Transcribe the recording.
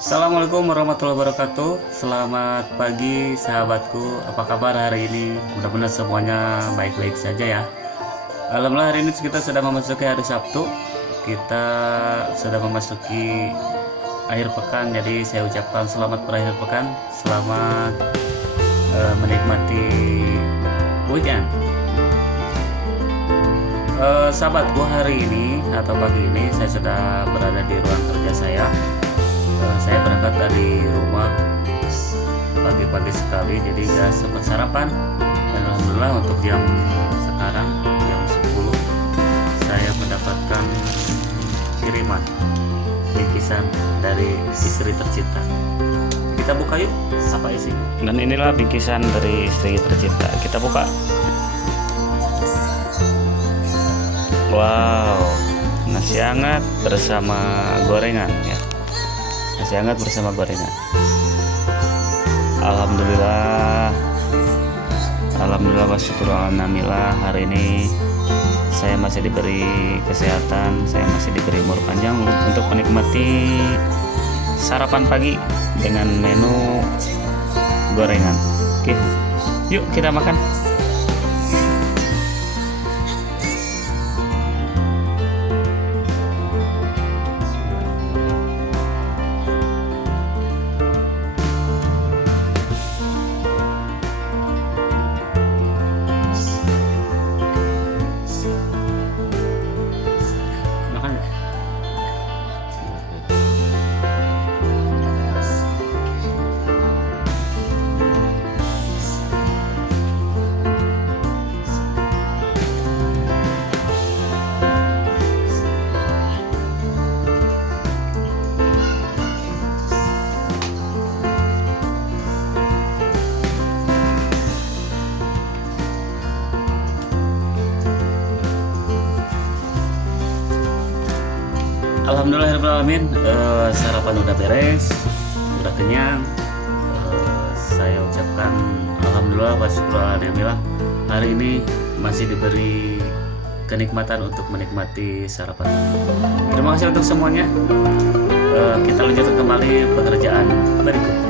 Assalamualaikum warahmatullahi wabarakatuh. Selamat pagi sahabatku. Apa kabar hari ini? Mudah-mudahan semuanya baik-baik saja ya. Alhamdulillah hari ini kita sudah memasuki hari Sabtu. Kita sudah memasuki akhir pekan. Jadi saya ucapkan selamat berakhir pekan. Selamat menikmati weekend. Sahabatku, hari ini atau pagi ini saya sudah berada di ruang kerja saya. Saya berangkat dari rumah pagi-pagi sekali, jadi ya sempat sarapan, dan alhamdulillah untuk jam sekarang jam 10 saya mendapatkan kiriman bingkisan dari istri tercinta. Kita buka yuk, apa isinya? Dan inilah bingkisan dari istri tercinta. Kita buka. Wow, nasi hangat bersama gorengan ya. Nasi hangat bersama gorengan. Alhamdulillah wa syukur alhamdulillah, hari ini saya masih diberi kesehatan, saya masih diberi umur panjang untuk menikmati sarapan pagi dengan menu gorengan. Oke, yuk kita makan. Alhamdulillahirrahmanirrahim, sarapan udah beres, udah kenyang. Saya ucapkan alhamdulillah wa syukur alhamdulillah, hari ini masih diberi kenikmatan untuk menikmati sarapan. Terima kasih untuk semuanya. Kita lanjutkan kembali pekerjaan berikutnya.